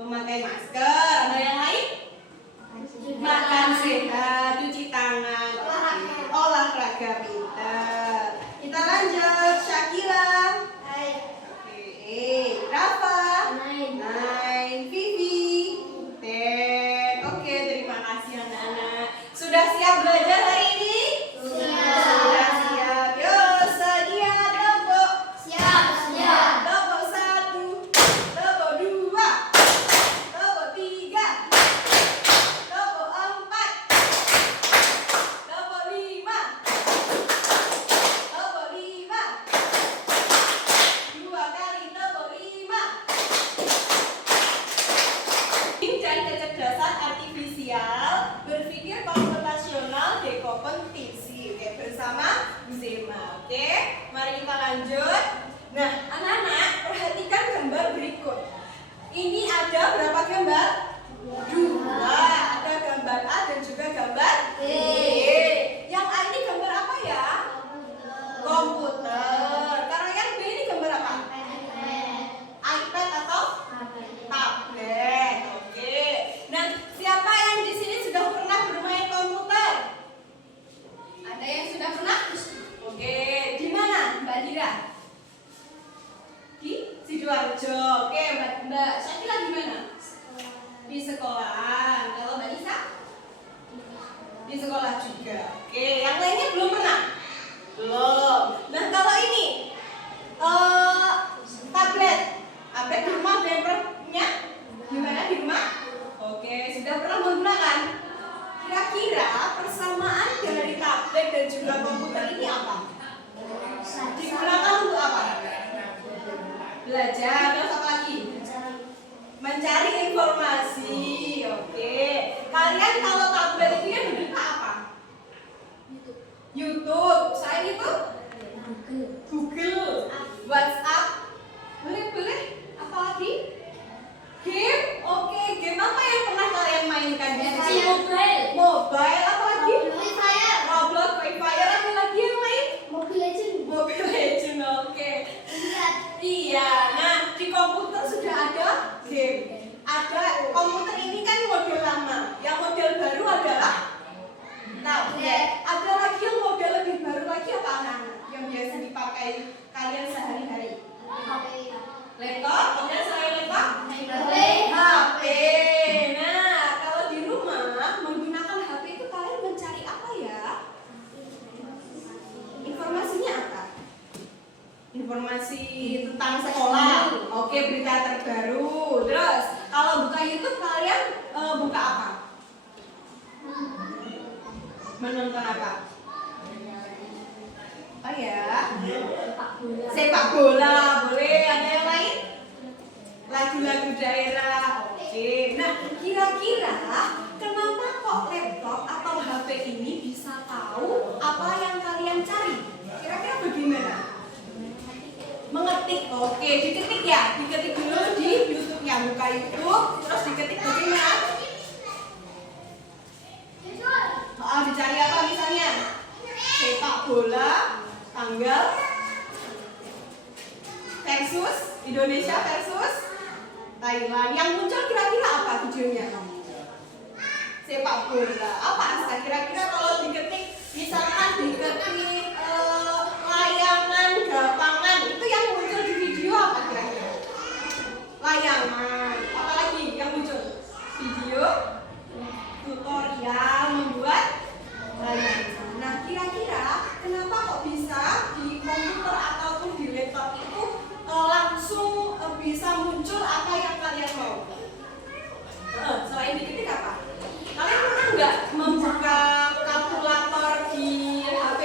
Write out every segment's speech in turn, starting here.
Memakai masker. Ada yang lain? Makan sehat, cuci tangan, olahraga pintar. Kita lanjut, Syakila. Rafa. 9. Vivi. 10. Oke, terima kasih anak-anak. Sudah siap belajar hari ini? Sudah siap. Yo, sedia tepuk. Siap. Tepuk 1, tepuk 2, tepuk 3, tepuk 4, tepuk 5, tepuk 5. 2 kali tepuk 5. Dan kecerdasan artifisial, berpikir komputasional, dekompetisi. Oke, bersama Bu Zema. Oke, mari kita lanjut. Nah, anak-anak, perhatikan gambar berikut. Ini ada berapa gambar? 2. Ada gambar A dan juga gambar B. Yang A ini gambar apa ya? Komputer. Kalau yang B ini gambar apa? iPad atau tablet. Oke. Nah, siapa yang di sini sudah pernah bermain komputer? Ada yang sudah pernah? Oke. Di mana, Mbak Dira? Di Sidoarjo. Oke, Mbak Syakila di mana? Di sekolahan. Kalau Mbak Isa? Di sekolah juga. Oke, yang lainnya belum pernah? Belum. Nah, kalau ini tablet. Tablet di rumah ada yang punya? Gimana di rumah? Oke, sudah pernah menggunakan? Kira-kira persamaan dari tablet dan juga komputer ini apa? Digunakan untuk apa? Belajar, terus apa lagi? Mencari informasi. Oke. Kalian kalau tablet itu yang dibuka apa? YouTube. Selain itu? Google. WhatsApp. Boleh? Apa lagi? Game. Oke, game apa yang pernah kalian mainkan di sini? Mobile. Apa lagi? Roblox, Free Fire. Apa lagi yang main? Mobile Legend. Oke. Iya. Nah, di komputer sudah ada game. Ada komputer ini kan model lama. Yang model baru adalah tablet. Ada lagi yang model lebih baru lagi apa anak-anak? Yang biasa dipakai kalian sehari-hari? Laptop. Kemudian selain laptop? HP. Nah, kalau di rumah menggunakan HP itu kalian mencari apa ya? Informasinya apa? Informasi tentang sekolah. Oke, berita terbaru. Terus, kalau buka YouTube kalian buka apa? Menonton apa? Oh ya, sepak bola. Boleh. Ada yang lain? Lagu-lagu daerah. Oke. Nah, kira-kira kenapa kok laptop atau HP ini bisa tahu apa yang kalian cari? Kira-kira bagaimana? Mengetik. Oke, diketik ya. Diketik dulu di YouTube-nya. Buka YouTube, terus diketik bagaimana? Dicari apa misalnya? Sepak bola, tanggal, versus Indonesia versus Thailand. Yang muncul kira-kira apa videonya? Sepak bola. Apa Asta? Kira-kira kalau diketik, misalkan diketik layangan, gapangan, itu yang muncul di video apa kira-kira? Layangan. Apa lagi yang muncul? Video tutorial membuat layangan. Nah, kira-kira kenapa kok bisa di komputer ataupun di laptop itu langsung bisa muncul apa yang kalian mau? Selain diketik apa? Kalian pernah nggak membuka kalkulator di HP?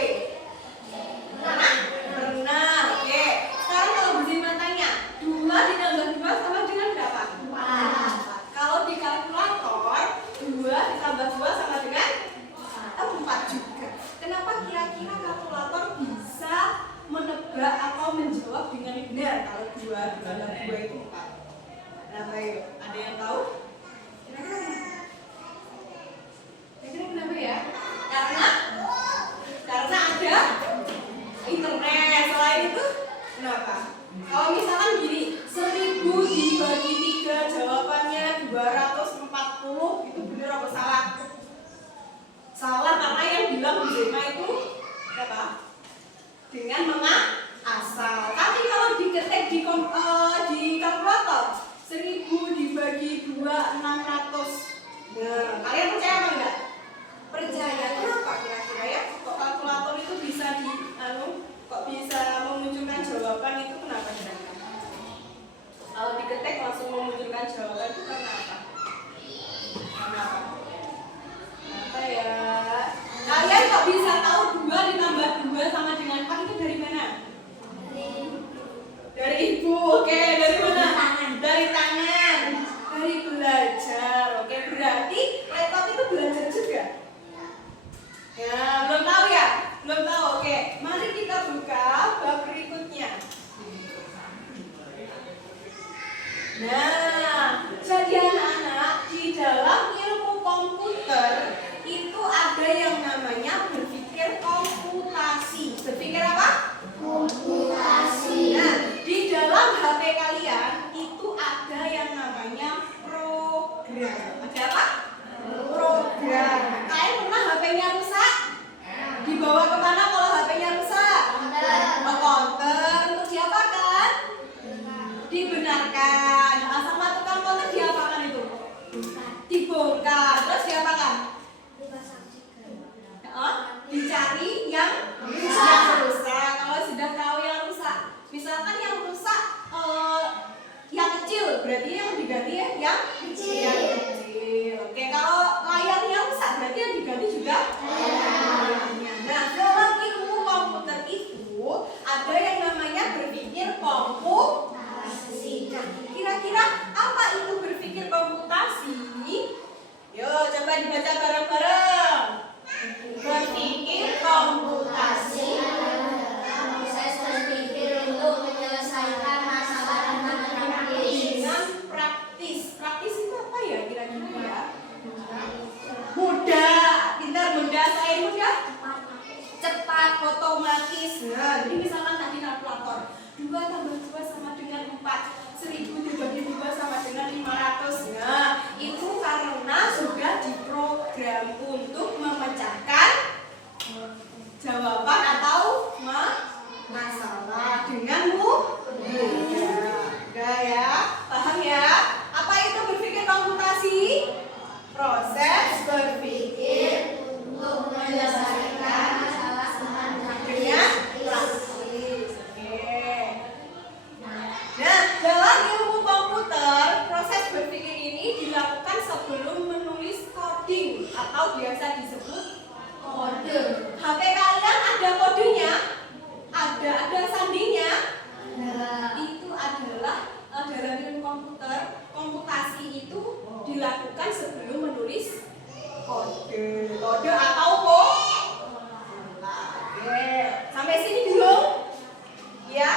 Pernah. Oke. Sekarang kalau Bu Zima tanya, 2 ditambah 2 sama dengan berapa? Ada apa? Program. Kalian pernah HP-nya rusak? Dibawa kemana kalau HP-nya rusak? Ke konter. Untuk diapakan? Dibenarkan. Nah, sama tukang konter diapakan itu? Dibongkar. Terus diapakan? Dicari yang rusak. Kalau sudah tahu yang rusak, misalkan yang rusak yang kecil, berarti yang diganti ya yang kecil. Oke, kalau layarnya rusak, berarti yang diganti juga layarnya. Nah, dalam ilmu komputer itu ada yang namanya berpikir komputasi. Nah, kira-kira apa itu berpikir komputasi? Yuk, coba dibaca bareng-bareng. Berpikir komputasi adalah proses berpikir untuk menyelesaikan masalah dengan praktis. Praktis itu apa ya kira-kira ya? Mudah, pintar, mudah, saya mudah, cepat, otomatis. Nah, jadi misalkan tadi kalkulator 2 tambah 2 sama dengan 4, 1000 dibagi 2 sama dengan 500. Nah, itu karena sudah diprogram untuk memecahkan jawaban atau masalah dengan mudah. Udah ya, paham ya? Apa itu berpikir komputasi? Proses berpikir untuk menyelesaikan masalah dengan praktis. Oke. Nah, dalam ilmu komputer, proses berpikir ini dilakukan sebelum menulis coding atau biasa disebut kode. HP kalian ada kodenya? Ada sandinya? Itu adalah dalam ilmu komputer, komputasi itu dilakukan sebelum menulis kode. Kode atau formula. Oke, sampai sini belum? Ya?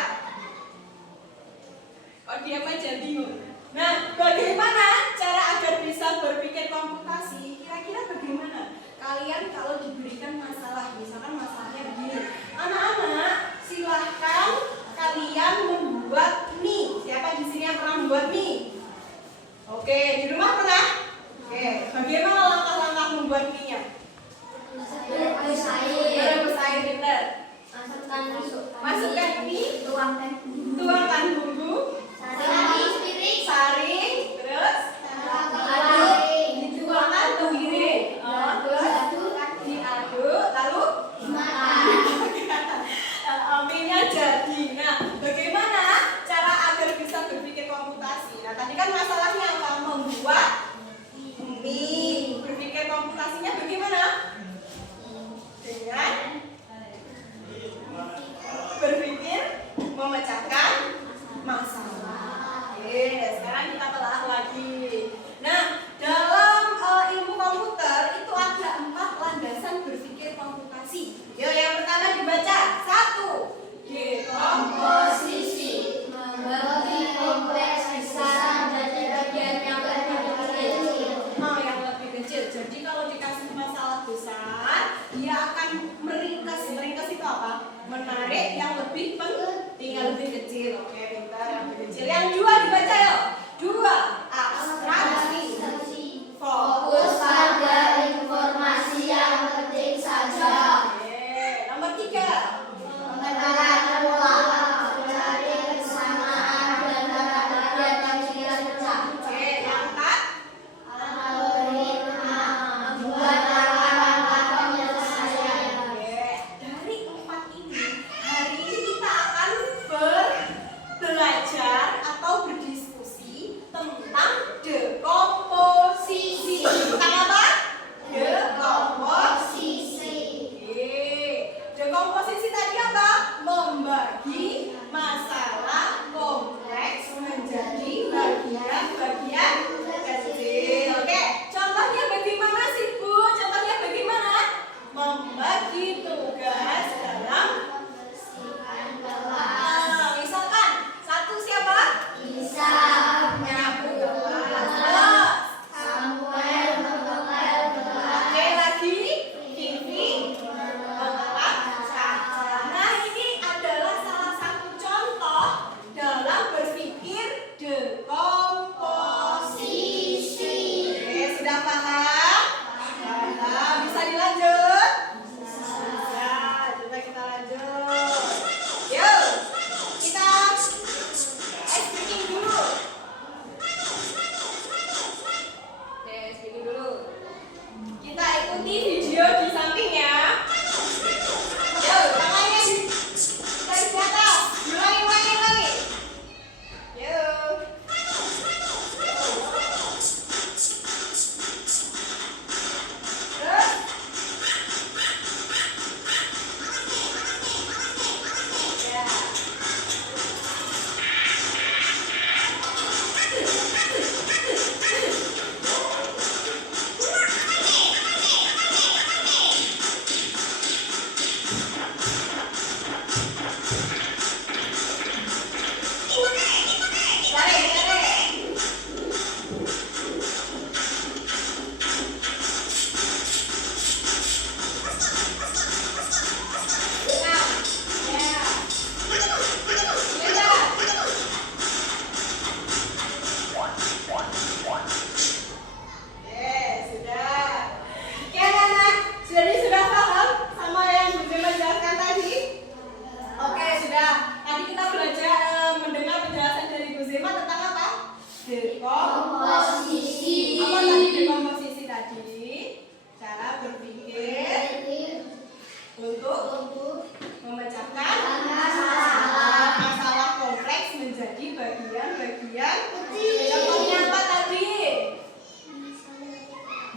Kok diam aja bingung? Nah, bagaimana cara agar bisa berpikir komputasi? Kira-kira bagaimana? Kalian kalau diberikan masalah, misalkan masalahnya begini, anak-anak silahkan kalian membuat mie. Siapa di sini yang pernah membuat mie? Oke, di rumah pernah? Oke, bagaimana langkah-langkah membuat mie-nya? Merebus air, benar. Masukkan mie, tuangkan bumbu, saring, terus dituangkan ke piring, terus diaduk, lalu mie-nya jadi. Nah, bagaimana cara agar bisa berpikir komputasi? Nah, tadi kan masalahnya apa? Membuat mie. Berpikir komputasinya bagaimana? Dengan berpikir memecahkan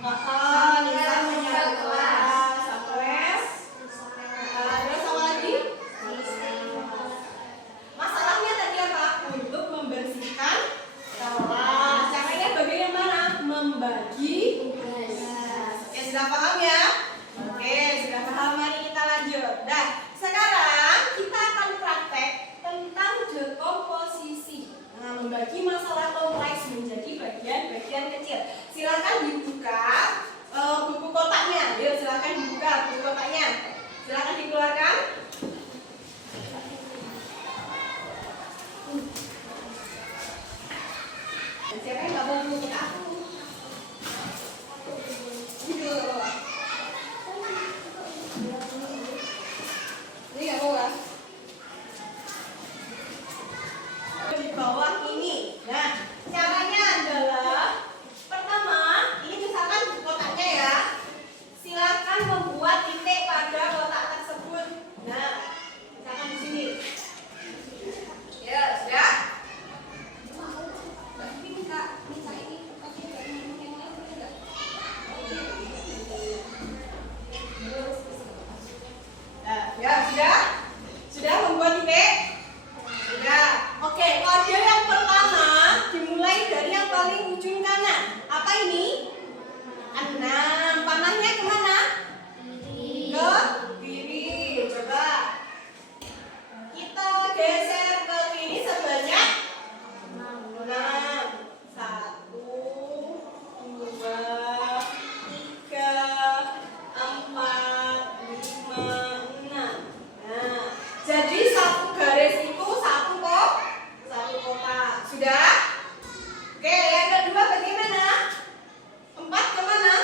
Nisa meninggal kelas. Satu S. Terus apa lagi? Masalahnya tadi apa? Untuk membersihkan kelas. Caranya bagaimana? Membagi tugas. Oke, sudah paham ya? Oke, sudah paham. Mari kita lanjut. Nah, sekarang kita akan praktek tentang dekomposisi. Nah, membagi masalah kompleks menjadi bagian-bagian kecil. Silakan dibuka buku kotaknya. Yuk, silakan dibuka buku kotaknya. Silakan dikeluarkan. Siapa yang nggak mau buku aku? Ini nggak mau kan? Di bawah ini. Nah, caranya adalah pertama, ini misalkan kotaknya ya. Silakan membuat titik pada kotak tersebut. Nah, misalkan di sini. Ya, sudah. Minta ini pakai yang lain boleh nggak? Nah, ya sudah. Sudah membuat titik. Sudah. Oke, kode yang pertama dimulai dari yang paling ujung kanan. Apa ini? 6. Panahnya kemana? Ke kiri. Coba kita geser ke kiri sebanyak 6. 1, 2, 3, 4, 5, 6. Nah, jadi satu garis itu satu kotak. Sudah? Oke, yang kedua bagaimana? 4 kemana?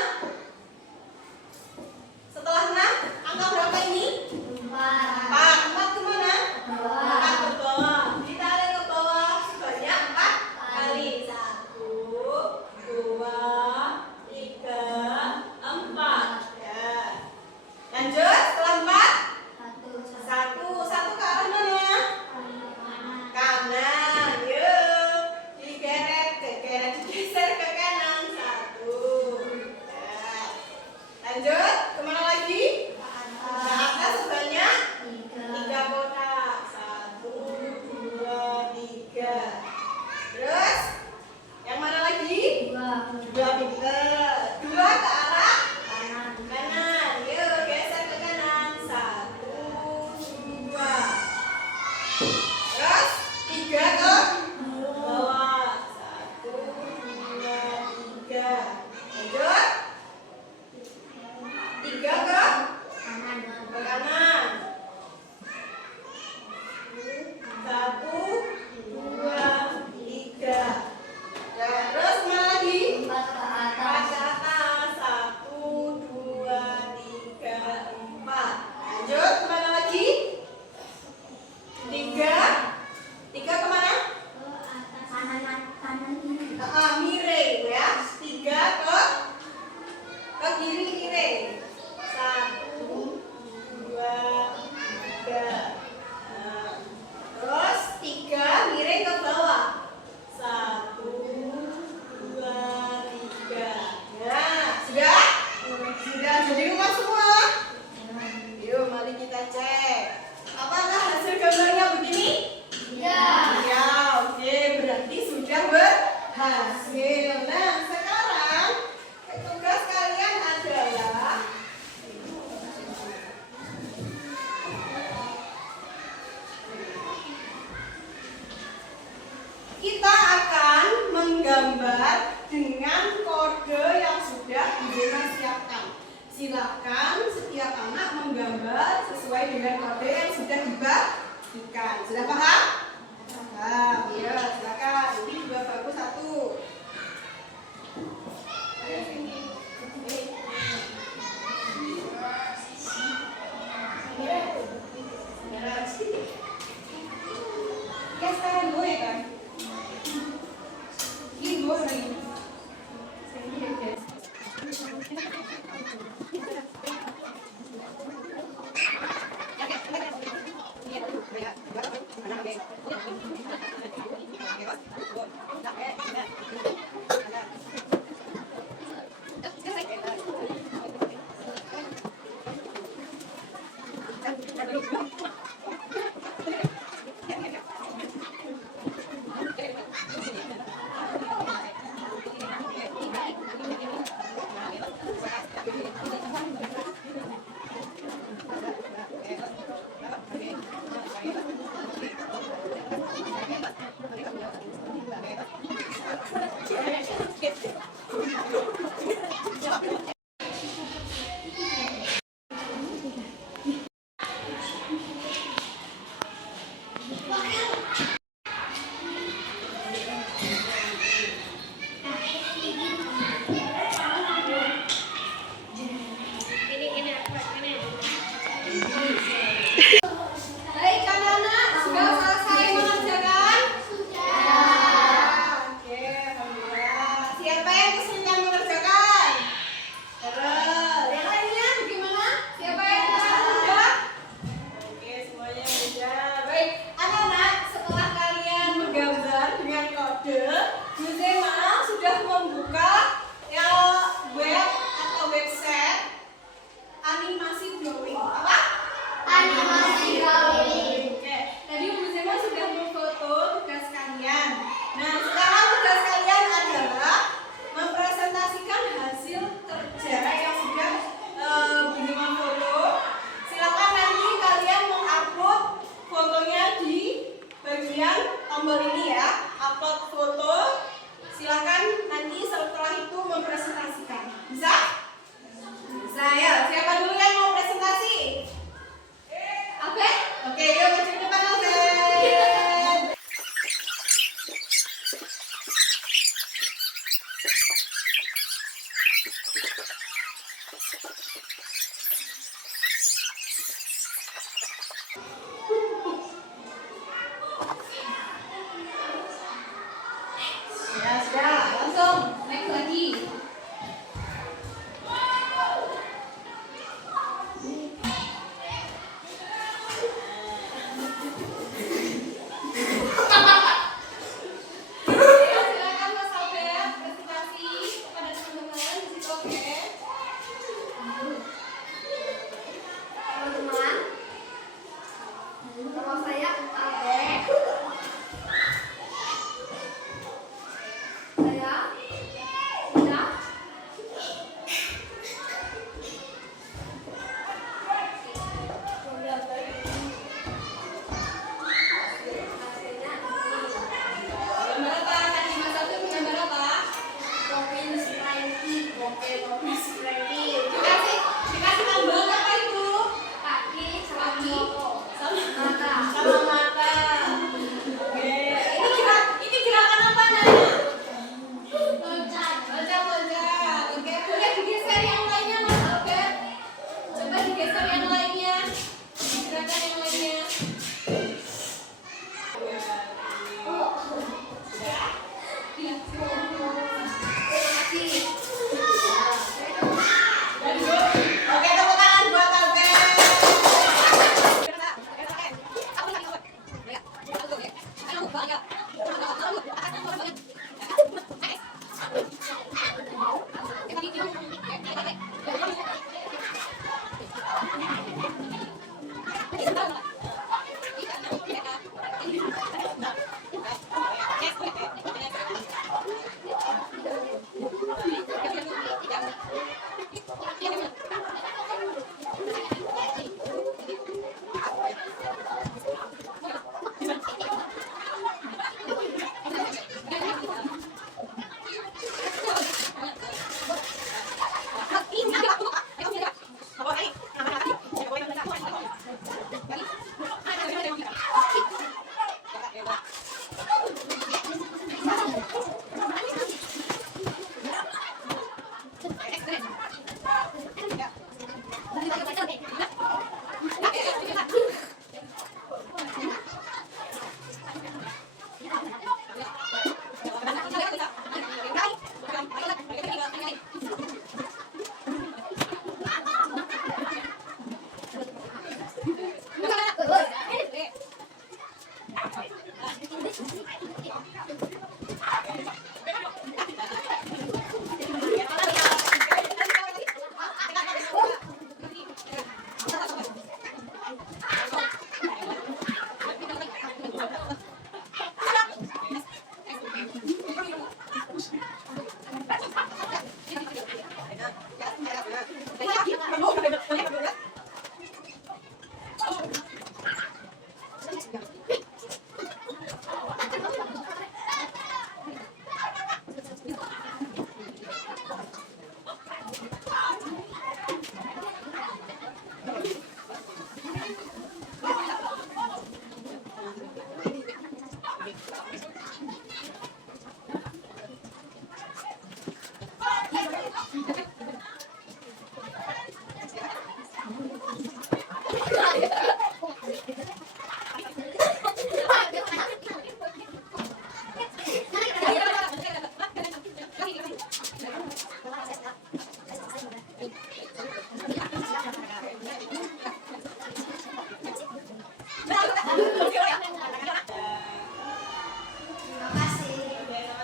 Setelah 6, angka berapa ini? 4. 4 kemana? 4 ke bawah. Ditarik ke bawah sebanyak 4 kali. 1, 2, 3, 4. Ya. Lanjut, setelah 4, 1 ke arah mana? Kanan. Yuk, digeser ke kanan. 1. Ya. Lanjut, kemana lagi? Ke atas sebanyak 3 kotak. 1, 2, 3. Terus, yang mana lagi? 2 pinter. 2 ke arah kanan. Yuk, geser ke kanan. 1, 2. Terus 3 ke bawah. 1, 2, 3. Lanjut. 3 ke kanan. 1, 2, 3. Ya, terus mana lagi? 4 ke atas. 1, 2, 3, 4. Lanjut, kemana lagi? 3. 3 kemana? Miring ya. 3 ke kiri miring. 1, 2, 3. Nah, terus 3 miring ke bawah. 1, 2, 3. Nah, sudah? Sudah jadi rumah semua? Yuk, mari kita cek. Apakah hasil gambarnya begini? Ya, oke, berarti sudah berhasil. Nah, sekarang tugas kalian adalah kita akan menggambar dengan kode yang sudah Ibu siapkan. Silakan setiap anak menggambar sesuai dengan kode yang sudah dibagikan. Sudah paham? Paham. Ya, silakan. Ini juga bagus satu. Ayo sini. Ya, sekarang gue kan. Ini gue lagi. Oke, bagus. Ready. Dikasih tambahan apa itu? Kaki sama Kaki. mata. Sama mata. Oke. Ini gerakan apa, Nana? Loncat. Loncat. Oke, boleh digeser yang lainnya, Mas. Oke. Coba digeser yang lainnya. Gerakan yang lainnya. Sudah? Oke, tepuk tangan buat Alken.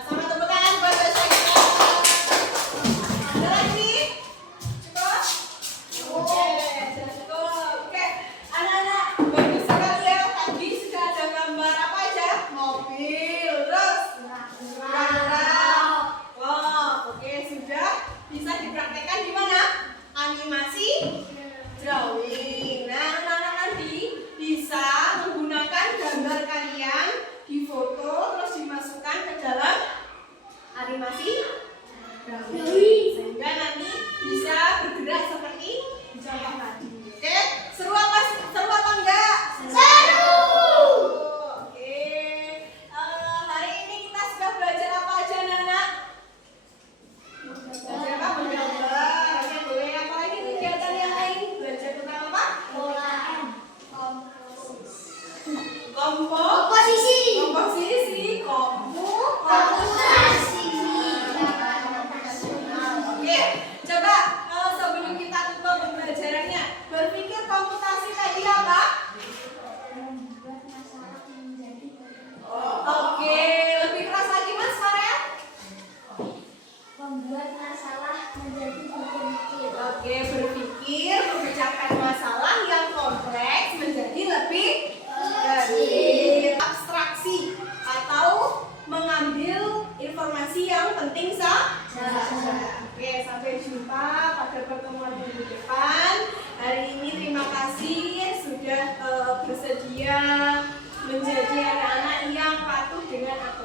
Sama-sama tepuk tangan buat Mbak Syakira. Ada lagi? Cukup? Oke, sudah cukup. Oke, anak-anak bagus sekali ya. Tadi sudah ada gambar apa aja? Mobil, terus kura-kura. Wow, oke sudah bisa dipraktekkan di mana? Animasi drawing. Nah, anak-anak nanti bisa menggunakan gambar kalian di foto terus dimasukkan ke dalam animasi drawing sehingga nanti bisa bergerak seperti di contoh tadi. Oke, seru apa enggak? Seru. Oke. Hari ini kita sudah belajar apa aja, anak-anak? Belajar apa? Menggambar. Oke, boleh apa lagi kegiatan yang lain? Belajar tentang apa? Komposisi. Komposisi, Oke, coba sebelum kita tutup pembelajarannya, berpikir komputasi tadi apa? Oke, lebih keras lagi Mas Farel? Membuat masalah menjadi berpikir. Oke, berpikir memecahkan masalah yang kompleks menjadi lebih kecil. Abstraksi atau mengambil informasi yang penting saja. Oke, sampai jumpa pada pertemuan minggu depan. Hari ini terima kasih sudah bersedia menjadi anak-anak yang patuh dengan aturan.